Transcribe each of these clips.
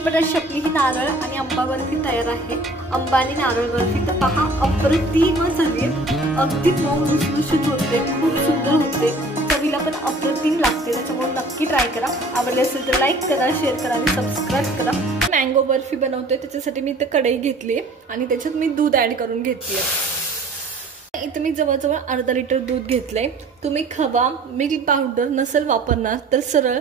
झटपट अशी आपली ही नारळ आणि आंबा बर्फी तयार आहे। आंबा आणि नारळ बर्फी तर पहा अप्रतिम झाली, अगदी मऊ लुसलुशीत होते, खूप सुंदर होते, चवीला पण अप्रतिम लागते। त्याच्यामुळे नक्की ट्राय करा। आवडले असेल तर लाईक करा, शेअर करा आणि सबस्क्राईब करा। मँगो बर्फी बनवतोय त्याच्यासाठी मी इथे कढई घेतली आणि त्याच्यात मी दूध ऍड करून घेतली। इथे मी जवळजवळ अर्धा लिटर दूध घेतलंय। तुम्ही खवा मिल्क पावडर नसेल वापरणार तर सरळ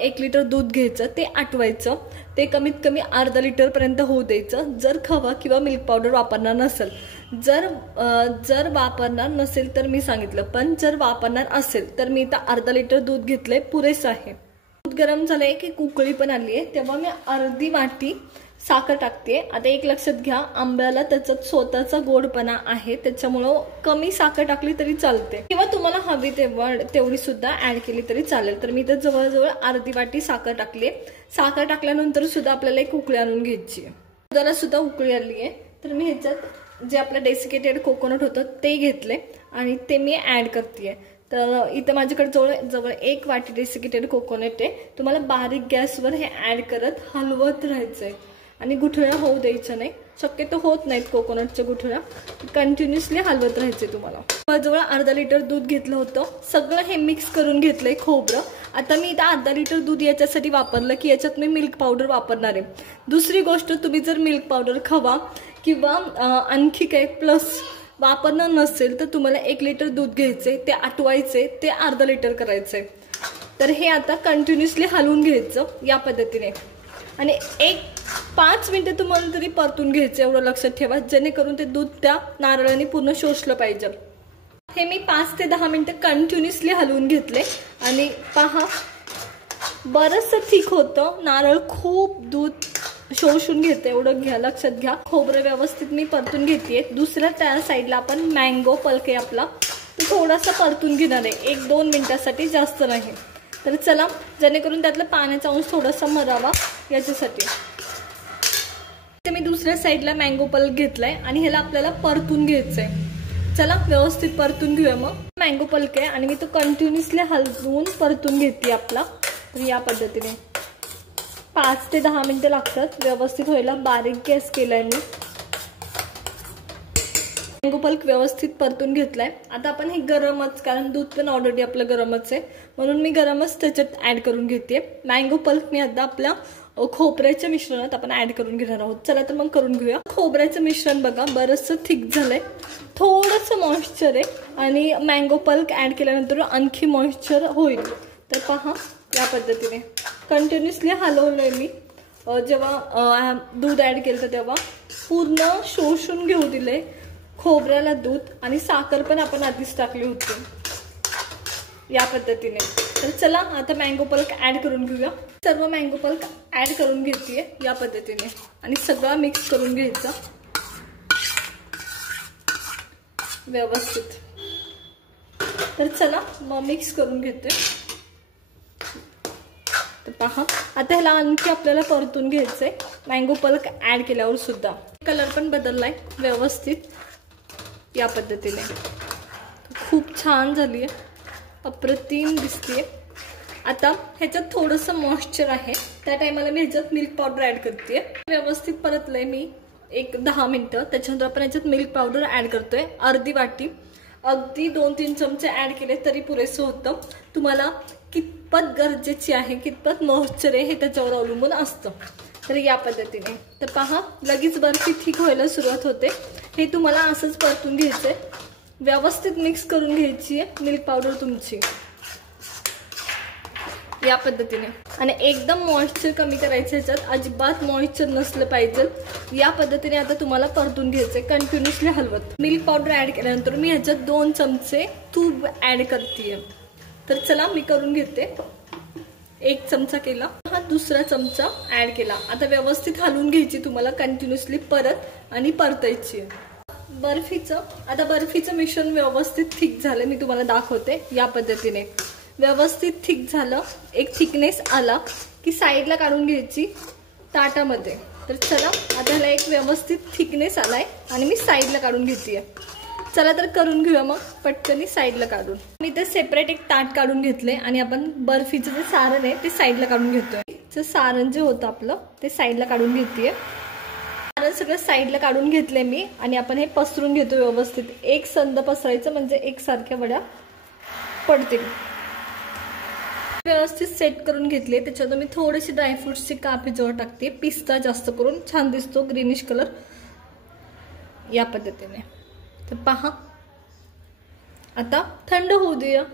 1 लिटर दूध घ्यायचं, ते आटवायचं, ते कमीत कमी अर्धा लिटर पर्यंत होऊ द्यायचं। जर खवा किंवा मिल्क पावडर वापरणार नसेल, जर वापरणार नसेल तर मी सांगितलं, पण जर वापरणार असेल तर मी इथं अर्धा लिटर दूध घेतलंय, पुरेसं आहे। दूध गरम झालंय की उकळी पण आली आहे, तेव्हा मी अर्धी वाटी साखर टाकते। आता एक लक्षात घ्या, आंब्याला त्याच्यात स्वतःचा गोडपणा आहे, त्याच्यामुळं कमी साखर टाकली तरी चालते किंवा तुम्हाला हवी तेवढी सुद्धा ऍड केली तरी चालेल। तर मी तर जवळजवळ अर्धी वाटी साखर टाकली। साखर टाकल्यानंतर सुद्धा आपल्याला एक उकळी आणून घ्यायची आहे। दुधाला सुद्धा उकळी आली आहे, तर मी ह्याच्यात जे आपलं डेसिकेटेड कोकोनट होतं ते घेतले आणि ते मी ऍड करते। तर इथं माझ्याकडे जवळ 1 वाटी डेसिकेटेड कोकोनट आहे। तुम्हाला बारीक गॅसवर हे ऍड करत हलवत राहायचंय आणि गुठळ्या होऊ द्यायच्या नाही, शक्यतो होत नाहीत कोकोनटच्या गुठळ्या, कंटिन्युअसली हलवत राहायचे तुम्हाला। जवळ अर्धा लिटर दूध घेतलं होतं, सगळं हे मिक्स करून घेतलंय खोबरं। आता मी इथं अर्धा लिटर दूध याच्यासाठी वापरलं की याच्यात मी मिल्क पावडर वापरणार आहे। दुसरी गोष्ट, तुम्ही जर मिल्क पावडर खवा किंवा आणखी काही प्लस वापरणार नसेल तर तुम्हाला 1 लिटर दूध घ्यायचे, ते आटवायचे, ते अर्धा लिटर करायचे। तर हे आता कंटिन्युअसली हलवून घ्यायचं या पद्धतीने आणि 5 मिनिटं तुम्हाला तरी परतून घ्यायचं, एवढं लक्षात ठेवा, जेणेकरून ते दूध त्या नारळाने पूर्ण शोषलं पाहिजे। हे मी 5 ते 10 मिनिटं कंटिन्युअसली हलवून घेतले आणि पहा बरंचसं थिक होतं, नारळ खूप दूध शोषून घेते, एवढं घ्या, लक्षात घ्या। खोबरं व्यवस्थित मी परतून घेते। दुसऱ्या त्या साईडला आपण मँगो पल्प आहे आपला, तो थोडासा परतून घेणार आहे 1-2 मिनिटासाठी, जास्त नाही। तर चला, जेणेकरून त्यातलं पाण्याचा अंश थोडासा मरावा याच्यासाठी मी दुसऱ्या साईडला मँगो पल्प घेतलाय आणि ह्याला आपल्याला परतून घ्यायचंय। चला व्यवस्थित परतून घेऊया। मग मँगो पल्प आहे आणि मी तो कंटिन्युअसली हलवून परतून घेते आपला। तर या पद्धतीने 5 ते 10 मिनिटं लागतात व्यवस्थित व्हायला। बारीक गॅस केलाय मी। मँगो पल्प व्यवस्थित परतून घेतलाय। आता आपण हे गरमच, कारण दूध पण ऑलरेडी आपलं गरमच आहे, म्हणून मी गरमच त्याच्यात ऍड करून घेते। मँगो पल्प मी आता आपल्या खोबऱ्याच्या मिश्रणात आपण ऍड करून घेणार आहोत। चला तर मग करून घेऊया। खोबऱ्याचं मिश्रण बघा बरंचसं थिक झालंय, थोडंसं मॉइश्चर आहे आणि मँगो पल्प ऍड केल्यानंतर आणखी मॉइश्चर होईल। तर पहा या पद्धतीने कंटिन्युअसली हलवलंय मी। जेव्हा दूध ऍड केलं तेव्हा पूर्ण शोषून घेऊ दिले खोबऱ्याला दूध, आणि साखर पण आपण आधीच टाकली होती या पद्धतीने। तर चला आता मँगो पल्प ऍड करून घेऊया। सर्व मँगो पल्प ऍड करून घेते या पद्धतीने आणि सगळं मिक्स करून घ्यायचं व्यवस्थित। तर चला मग मिक्स करून घेते। तर पहा आता ह्याला आणखी आपल्याला परतून घ्यायचंय मँगो पल्प ऍड केल्यावर सुद्धा। कलर पण बदललाय व्यवस्थित या पद्धतीने, खूप छान झाली आहे, अप्रतिम दिसते। आता ह्याच्यात थोडंसं मॉइश्चर आहे, त्या टायमाला मी ह्याच्यात मिल्क पावडर ऍड करते। व्यवस्थित परतलंय मी 1-10 मिनिटं। त्याच्यानंतर आपण ह्याच्यात मिल्क पावडर ऍड करतोय अर्धी वाटी, अगदी 2-3 चमचे ऍड केले तरी पुरेसं होतं। तुम्हाला कितपत गरजेची आहे, कितपत मॉइश्चर आहे हे त्याच्यावर अवलंबून असतं। तर या पद्धतीने तर पहा लगेच बर्फी ठीक व्हायला सुरुवात होते। हे तुम्हाला असंच परतून घ्यायचंय, व्यवस्थित मिक्स करून घ्यायची आहे मिल्क पावडर तुमची या पद्धतीने। आणि एकदम मॉइश्चर कमी करायचं, ह्याच्यात अजिबात मॉइश्चर नसलं पाहिजे या पद्धतीने। आता तुम्हाला परतून घ्यायचंय कंटिन्युअसली हलवत। मिल्क पावडर ऍड केल्यानंतर मी ह्याच्यात 2 चमचे तूप ऍड करते। तर चला मी करून घेते। 1 चमचा केला, हा दुसरा चमचा ऍड केला। आता व्यवस्थित हलवून घ्यायची तुम्हाला कंटिन्युअसली परत आणि परतायची। बर्फीचं मिश्रण व्यवस्थित थिक झालं, मी तुम्हाला दाखवते या पद्धतीने। व्यवस्थित थिक झालं, एक थिकनेस आला की साईडला काढून घ्यायची ताटामध्ये। तर चला आता ह्याला एक व्यवस्थित थिकनेस आलाय आणि मी साईडला काढून घेते। चला तर करून घेऊया मग पटकन साईडला काढून। मी ते सेपरेट एक ताट काढून घेतले आणि आपण बर्फीचं जे सारण आहे ते साईडला काढून घेतोय। बर्फीचं सारण जे होतं आपलं ते साईडला काढून घेते। सारण सगळं साईडला काढून घेतले मी आणि आपण हे पसरून घेतो व्यवस्थित। एक संद पसरायचं म्हणजे एकसारख्या वड्या पडतील। व्यवस्थित सेट करून घेतले। त्याच्यात मी थोडेसे ड्रायफ्रुट्सचे काप जवळ टाकते, पिस्ता जास्त करून छान दिसतो ग्रीनिश कलर या पद्धतीने। तर पहा आता थंड होऊ देऊया।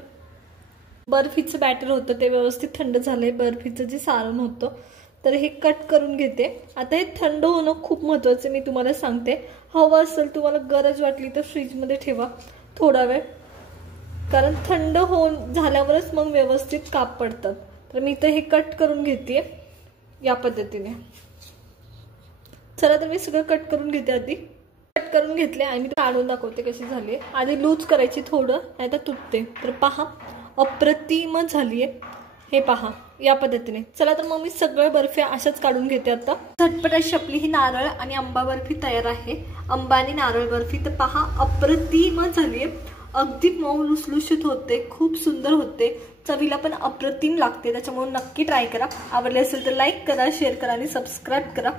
बर्फीचं बॅटर होतं ते व्यवस्थित थंड झालंय, बर्फीचं जे सारण होतं तर हे कट करून घेते। आता हे थंड होणं खूप महत्त्वाचं मी तुम्हाला सांगते। हवं असेल तुम्हाला गरज वाटली तर फ्रीजमध्ये ठेवा थोडा वेळ, कारण थंड होऊन झाल्यावरच मग व्यवस्थित काप पडतात। तर मी इथे हे कट करून घेते या पद्धतीने। चला तर मी सगळं कट करून घेते। आधी कट करून घेतले आणि मी काढून दाखवते कशी झाली। आधी लूज करायची थोडं, नाही तर तुटते। तर पहा अप्रतिम झालीये, हे पहा या पद्धतीने। चला तर मग मी सगळं बर्फी अशाच काढून घेते। आता झटपट अशी आपली ही नारळ आणि आंबा बर्फी तयार आहे। आंबा आणि नारळ बर्फी तर पहा अप्रतिम झालीये, अगदी मऊ लुसलुशीत होते, खूप सुंदर होते, चवीला पण अप्रतिम लागते। त्याच्यामुळे नक्की ट्राय करा। आवडले असेल तर लाईक करा, शेअर करा आणि सबस्क्राईब करा।